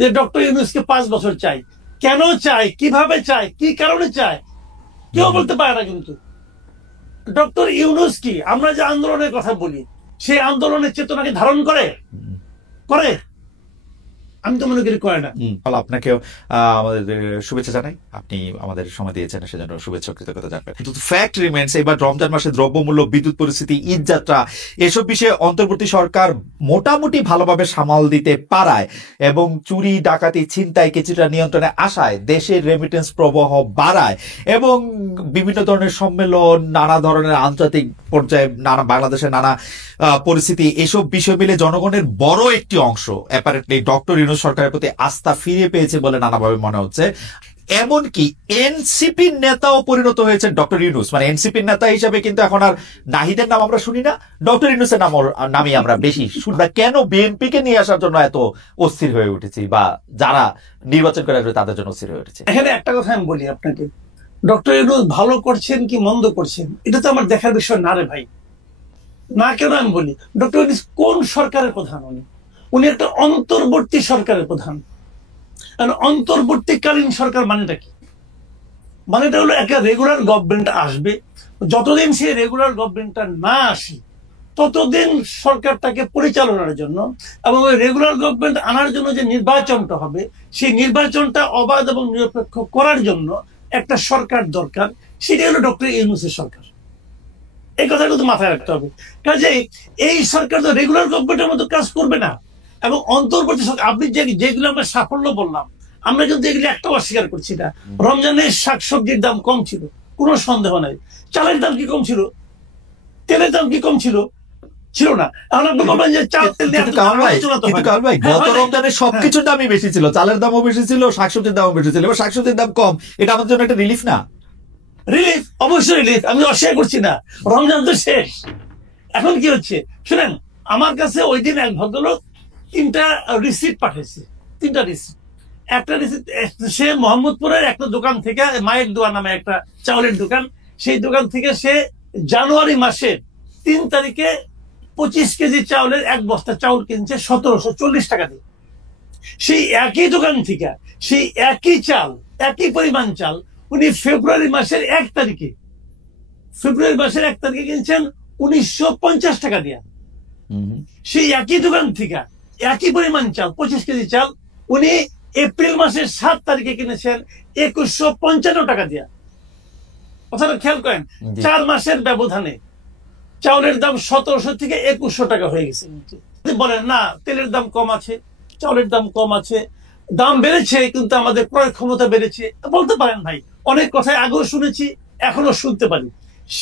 যে ডক্টর ইউনূসকে 5 বছর চাই। কেন চাই, কিভাবে চাই, কি কারণে চাই কেউ বলতে পারে না। কিন্তু ডক্টর ইউনূস কি আমরা যে আন্দোলনের কথা বলি সেই আন্দোলনের চেতনাকে ধারণ করে? আমি তো মনে করি করে না। আপনাকেও আমাদের শুভেচ্ছা জানাই, আপনি আমাদের সময় দিয়েছেন সেজন্য শুভেচ্ছা কৃতজ্ঞতা জানাবেন। কিন্তু ফ্যাক্ট রিমেন্স, এবার রমজান মাসে দ্রব্যমূল্য, বিদ্যুৎ পরিস্থিতি, ঈদ যাত্রা এসব বিষয়ে অন্তর্বর্তী সরকার মোটামুটি ভালোভাবে সামাল দিতে পারায় এবং চুরি ডাকাতি ছিনতাই কিছুটা নিয়ন্ত্রণে আসায় দেশের রেমিটেন্স প্রবাহ বাড়ায় এবং বিভিন্ন ধরনের সম্মেলন, নানা ধরনের আন্তর্জাতিক পর্যায়ে, নানা বাংলাদেশের নানা পরিস্থিতি, এসব বিষয় মিলে জনগণের বড় একটি অংশ অ্যাপারেন্টলি ডক্টর ইউনূস সরকারের প্রতি আস্থা ফিরে পেয়েছে বলে নানাভাবে মনে হচ্ছে। এমনকি এনসিপির নেতাও পরিণত হয়েছে ডক্টর ইউনূস, মানে এনসিপির নেতা হিসাবে কিন্তু এখন আর নাহিদের নাম আমরা শুনি না, ডক্টর ইউনূসের নামই আমরা বেশি শুনি। কেন বিএনপি কে নিয়ে আসার জন্য এত অস্থির হয়ে উঠেছি, বা যারা নির্বাচন করে আসবে তাদের জন্য অস্থির হয়ে উঠেছে? এখানে একটা কথা আমি বলি আপনাকে, ডক্টর ইউনূস ভালো করছেন কি মন্দ করছেন এটা তো আমার দেখার বিষয় না রে ভাই। না কেন আমি বলি, ডক্টর ইউনূস কোন সরকারের প্রধান? উনি একটা অন্তর্বর্তী সরকারের প্রধান। অন্তর্বর্তীকালীন সরকার মানেটা কি? মানেটা হলো একটা রেগুলার গভর্নমেন্ট আসবে, যতদিন সেই রেগুলার গভর্নমেন্টটা না আসে ততদিন সরকারটাকে পরিচালনার জন্য এবং ওই রেগুলার গভর্নমেন্ট আনার জন্য যে নির্বাচনটা হবে সেই নির্বাচনটা অবাধ এবং নিরপেক্ষ করার জন্য একটা সরকার দরকার। সেটা হলো ডক্টর ইউনূসের সরকার। এই কথা কিন্তু মাথায় রাখতে হবে। কাজে এই সরকার তো রেগুলার গভর্নমেন্টের মতো কাজ করবে না। এবং অন্তর্বর্তী সরকার, আপনি যেগুলো আমরা সাফল্য বললাম, আমরা কিন্তু এগুলি একটাও অস্বীকার করছি না। রমজানের শাকসবজির দাম কম ছিল, কোনো সন্দেহ নাই। চালের দাম কি কম ছিল? তেলের দাম কি কম ছিল? ছিল না। এখন আপনি বলবেন যে চাল তেল গত রমজানে সবকিছুর দামই বেশি ছিল, চালের দামও বেশি ছিল, শাকসবজির দামও বেশি ছিল, এবার শাকসবজির দাম কম, এটা আমাদের জন্য একটা রিলিফ না? রিলিফ, অবশ্যই রিলিফ, আমি অস্বীকার করছি না। রমজান তো শেষ, এখন কি হচ্ছে শুনেন। আমার কাছে ওই দিন এক ভদ্রলোক 3টা রিসিপ্ট পাঠিয়েছে, 3টা রিসিপ্ট। একটা রিসিপ্ট সে মোহাম্মদপুরের একটা দোকান থেকে, মায়ের দোয়া নামে একটা চাউলের দোকান, সেই দোকান থেকে সে জানুয়ারি মাসের 3 তারিখে 25 কেজি চাউলের 1 বস্তা চাউল কিনছে 1740 টাকা দিয়ে। সেই একই দোকান থেকে সেই একই চাল, একই পরিমাণ চাল উনি ফেব্রুয়ারি মাসের 1 তারিখে কিনছেন 1950 টাকা দিয়ে। সেই একই দোকান থেকে একই পরিমাণ চাল, 25 কেজি চাল, উনি এপ্রিল মাসের 7 তারিখে কিনেছেন 2155 টাকা দিয়ে। কথাটা খেয়াল করেন, 4 মাসের ব্যবধানে চাউলের দাম 1700 থেকে 2100 টাকা হয়ে গেছে। বলেন না তেলের দাম কম আছে, চাউলের দাম কম আছে, দাম বেড়েছে কিন্তু আমাদের ক্রয় ক্ষমতা বেড়েছে বলতে পারেন ভাই। অনেক কথাই আগেও শুনেছি, এখনো শুনতে পারি,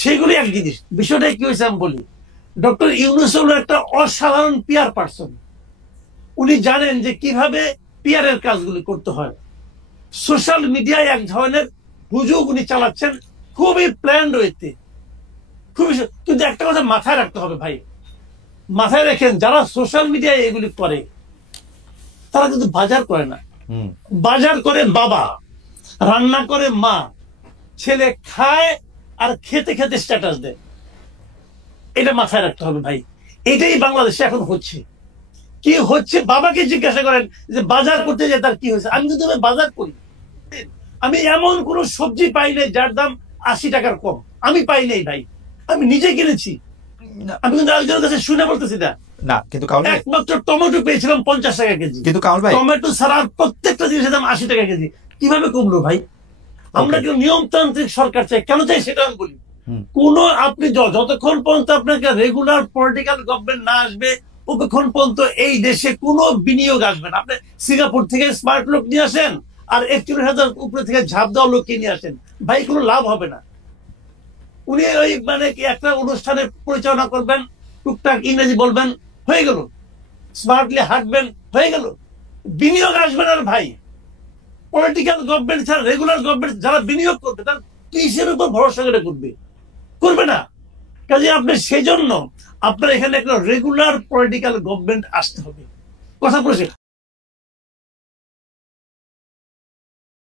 সেগুলি এক জিনিস। বিষয়টা কি হয়েছে আমি বলি। ডক্টর ইউনূস হলো একটা অসাধারণ পিআর পার্সন। উনি জানেন যে কিভাবে পিআরের কাজগুলি করতে হয়। সোশ্যাল মিডিয়ায় এক ধরনের হুজুগ উনি চালাচ্ছেন খুবই প্ল্যান্ড ওয়েতে, খুবই। কিন্তু একটা কথা মাথায় রাখতে হবে ভাই, মাথায় রাখেন, যারা সোশ্যাল মিডিয়ায় এগুলি করে তারা কিন্তু বাজার করে না। বাজার করে বাবা, রান্না করে মা, ছেলে খায় আর খেতে খেতে স্ট্যাটাস দেয়। এটা মাথায় রাখতে হবে ভাই। এটাই বাংলাদেশে এখন হচ্ছে। কি হচ্ছে বাবাকে জিজ্ঞাসা করেন যে বাজার করতে যায় তার কি হয়েছে। আমি কিন্তু বাজার করি, আমি এমন কোন সবজি পাই নাই যার দাম 80 টাকার কম, আমি পাই নাই ভাই, আমি নিজে কিনেছি। আমি কিন্তু আরেকজনের কাছে শুনে বলতেছি না। কিন্তু একমাত্র টমেটো পেয়েছিলাম 50 টাকা কেজি, কিন্তু টমেটো ছাড়া প্রত্যেকটা জিনিসের দাম 80 টাকা কেজি। কিভাবে কমলো ভাই? আমরা কেউ নিয়মতান্ত্রিক সরকার চাই, কেন চাই সেটা আমি বলি। কোন আপনি যতক্ষণ পর্যন্ত আপনাকে রেগুলার পলিটিক্যাল গভর্নমেন্ট না আসবে ততক্ষণ পর্যন্ত এই দেশে কোনো বিনিয়োগ আসবে না। আপনি সিঙ্গাপুর থেকে স্মার্ট লোক নিয়ে আসেন আর 41,000 উপরে থেকে ঝাঁপ দেওয়া লোককে নিয়ে আসেন, ভাই কোনো লাভ হবে না। উনি ওই মানে কি একটা অনুষ্ঠানে পরিচালনা করবেন, টুকটাক ইংরেজি বলবেন, হয়ে গেল। স্মার্টলি হাঁটবেন, হয়ে গেল। বিনিয়োগ আসবে না ভাই। পলিটিক্যাল গভর্নমেন্ট ছাড়া রেগুলার গভর্নমেন্ট যারা বিনিয়োগ করবে তার কিসের উপর ভরসা করে করবে না। কাজে আপনি সেই জন্য আপনার এখানে একটা রেগুলার পলিটিক্যাল গভর্নমেন্ট আসতে হবে। কথা বলছে